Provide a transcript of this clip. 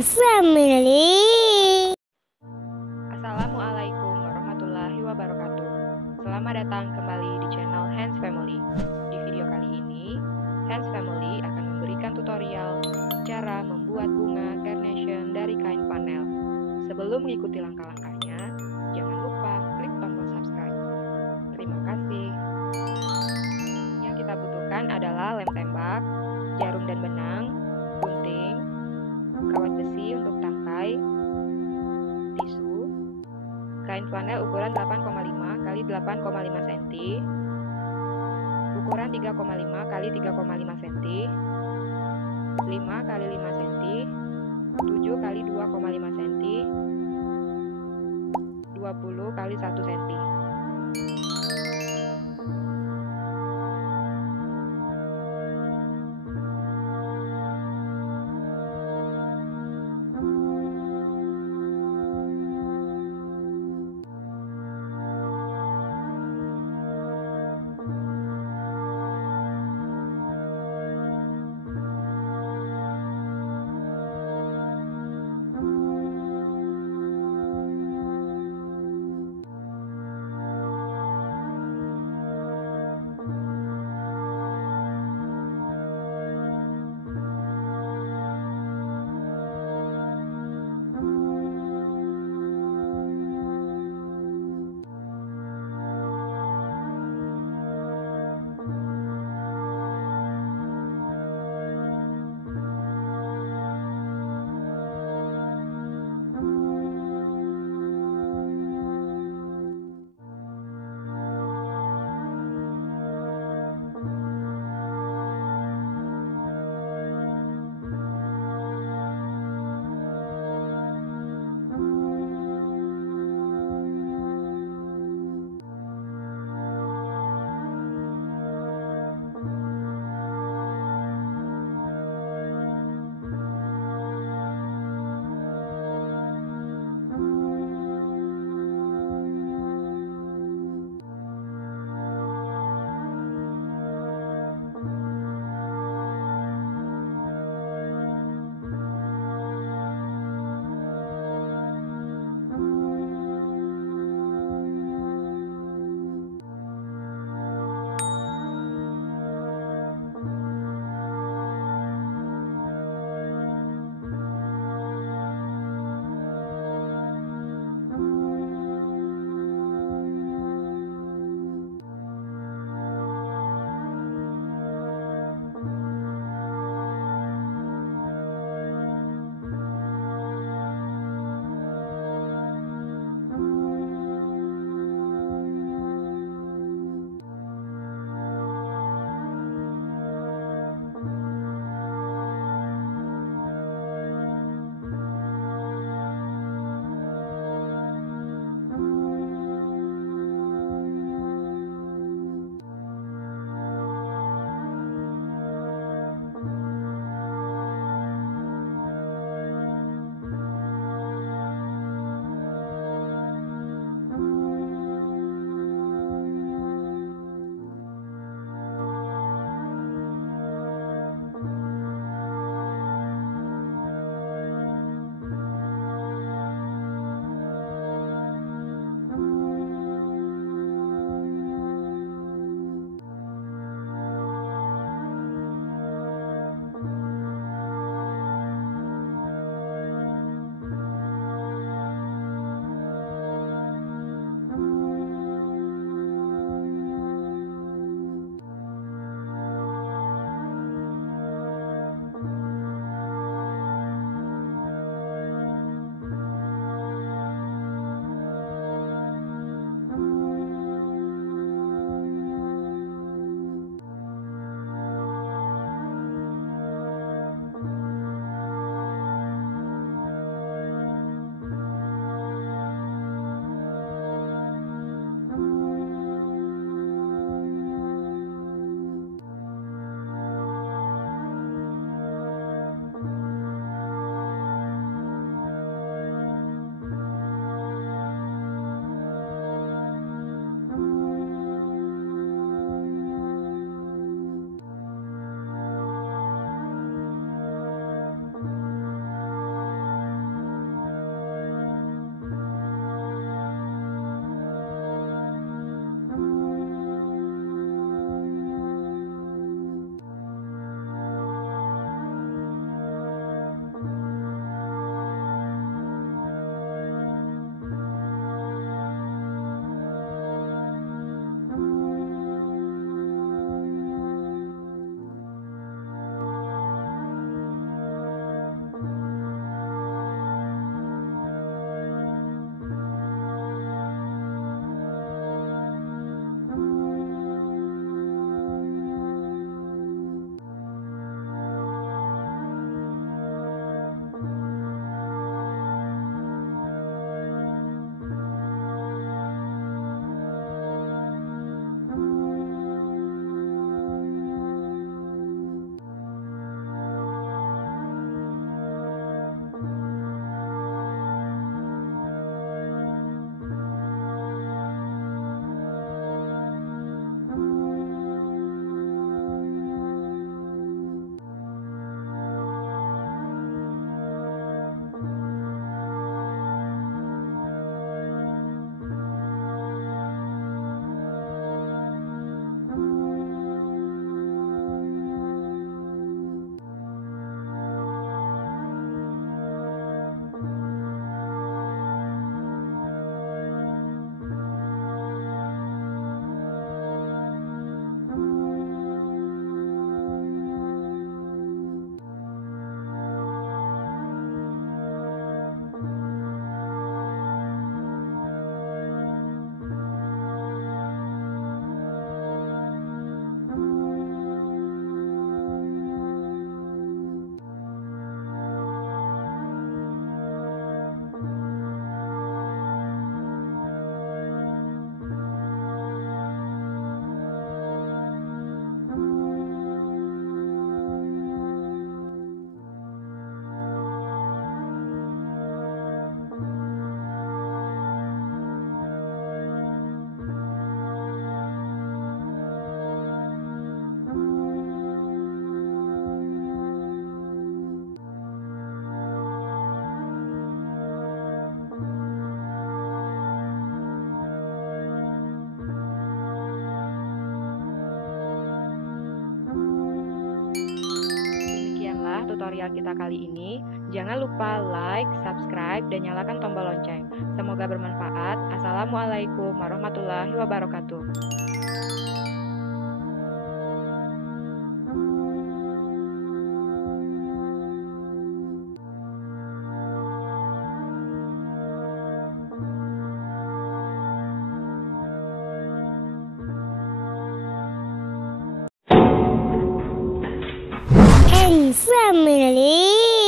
Hands Family. Assalamualaikum warahmatullahi wabarakatuh. Selamat datang kembali di channel Hands Family. Di video kali ini, Hands Family akan memberikan tutorial cara membuat bunga carnation dari kain panel. Sebelum mengikuti langkah-langkahnya, jangan lupa klik tombol subscribe. Terima kasih. Yang kita butuhkan adalah lem tembak, jarum dan benang, gunting, kawat besi untuk tangkai, tisu, kain flanel ukuran 8,5 x 8,5 cm, ukuran 3,5 x 3,5 cm, 5 x 5 cm, 7 x 2,5 cm, 20 x 1 cm. tutorial kita kali ini, jangan lupa like, subscribe, dan nyalakan tombol lonceng. Semoga bermanfaat. Assalamualaikum warahmatullahi wabarakatuh. Hands family.